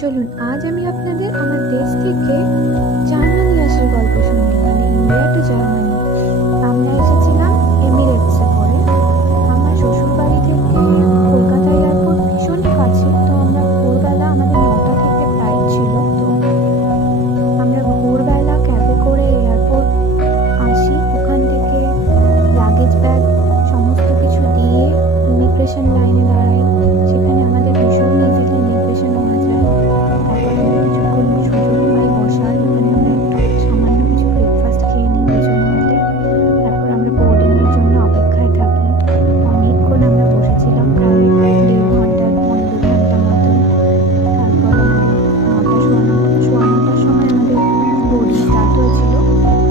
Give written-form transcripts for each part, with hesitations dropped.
চলুন আজ আমি আপনাদের আমার দেশ থেকে জার্মানি আসার গল্প শুনি, মানে ইন্ডিয়া টু জার্মানি। আমরা এসেছিলাম এমিরেটসে করে। আমার শ্বশুরবাড়ি থেকে কলকাতা এয়ারপোর্ট ভীষণ কাছে, তো আমরা ভোরবেলা, আমাদের 9টা থেকে ফ্লাইট ছিল, তো আমরা ভোরবেলা ক্যাবে করে এয়ারপোর্ট আসি। ওখান থেকে লাগেজ ব্যাগ সমস্ত কিছু দিয়ে ইমিগ্রেশন লাইনে দাঁড়াই। সেখানে আমাদের ভীষণ ইজিলি ইমিগ্রেশন হয়ে যায়। তারপর আমরা কিছুক্ষণ সুযোগ পাই বসার, ওখানে আমরা একটু সামান্য কিছু ব্রেকফাস্ট খেয়ে নিই দুজনে মিলে। তারপর আমরা বোর্ডিংয়ের জন্য অপেক্ষায় থাকি। অনেকক্ষণ আমরা বসেছিলাম, প্রায় 1.5 ঘন্টা 2 ঘন্টা মতো। তারপর সোয়া নটার সময় আমাদের বোর্ডিং স্টার্ট হয়েছিল।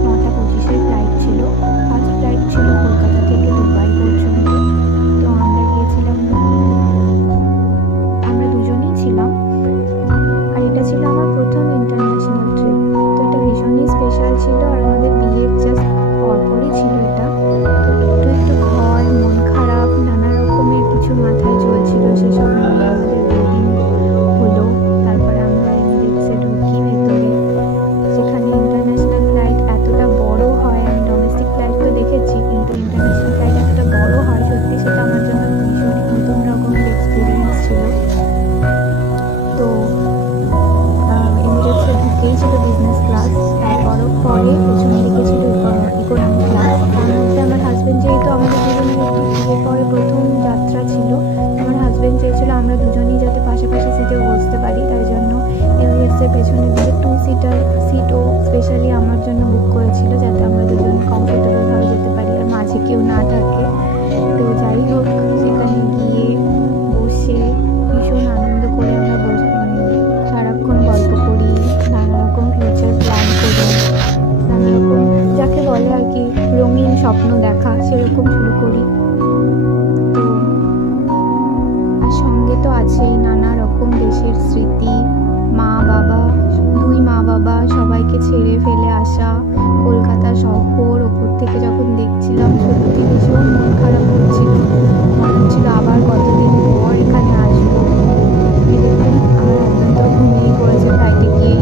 9টা 25-এর ফ্লাইট ছিল, ফার্স্ট ফ্লাইট ছিল কলকাতা থেকে দুবাই পর্যন্ত। তো আমরা গিয়েছিলাম, আমরা দুজনেই ছিলাম। আর এটা ছিল আমার প্রথম ইন্টারন্যাশনাল ট্রিপ, তো এটা ভীষণই স্পেশাল ছিল। আর আমাদের বিয়ের জাস্ট পরপরই ছিল এটা, তো একটু একটু ভয়, মন খারাপ, নানা রকমের কিছু মাথায় চলছিল। সেসব নিয়ে আমাদের বোর্ডিং হলো। তারপরে আমরা এমিরেটসে ঢুকি ভেতরে। সেখানে ইন্টারন্যাশনাল ফ্লাইট এতটা বড় হয়, আমি ডোমেস্টিক ফ্লাইট তো দেখেছি, কিন্তু ইন্টারন্যাশনাল ফ্লাইট এতটা বড় হয় সত্যি, সেটা আমার জন্য ভীষণই নতুন রকমের এক্সপিরিয়েন্স ছিল। তো এমিরেটসে ঢুকেই ছিল বিজনেস ক্লাস, তারপরও পরে পেছনে দিকে ছিল ইকোনমি ক্লাস। তার মধ্যে আমার হাজব্যান্ড, যেহেতু আমাদের দুজনের একটু বিয়ের পরে প্রথম যাত্রা ছিল, আমার হাজব্যান্ড চেয়েছিল আমরা দুজনেই যাতে পাশাপাশি সিটে বসতে পারি, তাই জন্য এমিরেটসের পেছনের দিকে 2 সিটার সিটও স্পেশালি আমার জন্য বুক করেছিল, যাতে আমরা দুজনে কমফোর্টেবলভাবে যেতে পারি আর মাঝে কেউ না থাকে। তো যাই হোক, সেখানে গিয়ে বসে ভীষণ আনন্দ করে আমরা সারাক্ষণ গল্প করি, নানা রকম ফিউচার প্ল্যান করি, নানা রকম যাকে বলে আর কি রঙিন স্বপ্ন দেখা, সেরকম শুরু করি। তো আর সঙ্গে তো আছেই নানা রকম দেশের স্মৃতি, মা বাবা, 2 মা বাবা সবাইকে ছেড়ে ফেলে আসা, কলকাতা শহর ওপর থেকে যখন দেখছিলাম সত্যি ভীষণ মন খারাপ হচ্ছিল। মনে হচ্ছিল আবার কতদিন পর এখানে আসবো। দেখুন আমার হাজব্যান্ড তো ঘুমিয়েই পড়েছে ফ্লাইটে গিয়েই,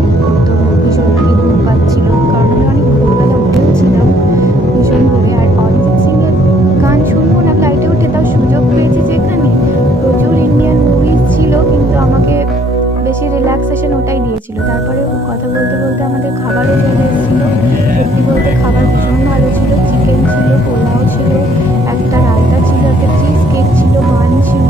তো ভীষণভাবে ঘুম পাচ্ছিল, কারণ আমি অনেক ভোরবেলা উঠেওছিলাম ভীষণ ভোরে। আর অরিজিৎ সিংয়ের গান শুনবো না ফ্লাইটে উঠে, তাও সুযোগ পেয়েছি যেখানে প্রচুর ইন্ডিয়ান মুভিজ ছিল, কিন্তু আমাকে বেশি রিল্যাক্সেশন ওটাই দিয়েছিল। তারপরে কথা বলতে বলতে আমাদের খাবারও চলে এসেছিলো। সত্যি বলতে খাবার ভীষণ ভালো ছিল, চিকেন ছিল, পোলাও ছিল, একটা রায়তা ছিল, একটা চিজ কেক ছিল, বান ছিল,